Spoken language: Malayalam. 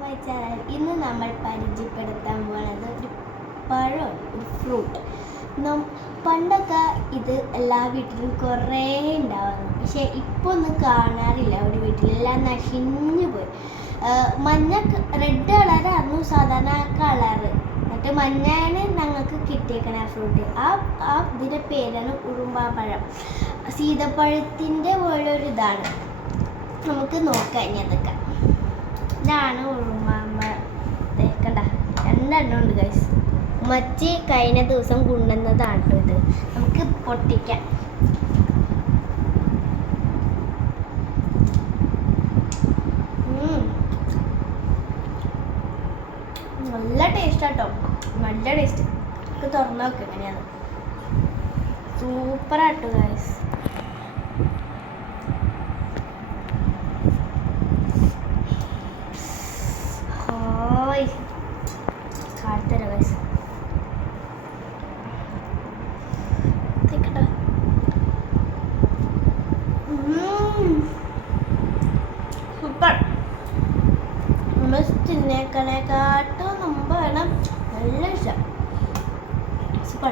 My channel. ഇന്ന് നമ്മൾ പരിചയപ്പെടുത്താൻ പോകുന്നത് ഒരു പഴം, ഒരു ഫ്രൂട്ട്. പണ്ടൊക്കെ ഇത് എല്ലാ വീട്ടിലും കുറേ ഉണ്ടാവുന്നു, പക്ഷെ ഇപ്പോൾ ഒന്നും കാണാറില്ല. ഒരു വീട്ടിലെല്ലാം നശിഞ്ഞു പോയി. മഞ്ഞ റെഡ് കളറായിരുന്നു സാധാരണ കളറ്, എന്നിട്ട് മഞ്ഞയാണ് ഞങ്ങൾക്ക് കിട്ടിയേക്കണ ഫ്രൂട്ട്. ഇതിൻ്റെ പേരാണ് ഉറുമ്പാപ്പഴം. സീതപ്പഴത്തിൻ്റെ പോലെ ഒരു ഇതാണ്. നമുക്ക് നോക്കാം ഇനി അതൊക്കെ. ഇതാണ് ഉറുമ്പാമ്പഴം. കണ്ട, രണ്ടെണ്ണം ഉണ്ട് ഗൈസ്. മച്ചി കഴിഞ്ഞ ദിവസം കൊണ്ടുവന്നതാണ് ഇത്. നമുക്ക് പൊട്ടിക്കാം. നല്ല ടേസ്റ്റ് ആട്ടോ, നല്ല ടേസ്റ്റ്. നമുക്ക് തുറന്നു നോക്കാം എങ്ങനെയാണ്. സൂപ്പറാട്ടോ ഗൈസ്. കാഴ്ത്തര ഗൈസ്. സൂപ്പർ. നമ്മൾ തിന്നേക്കണേക്കാട്ടും മുമ്പ് വേണം. നല്ല ഇഷ്ടം. സൂപ്പർ.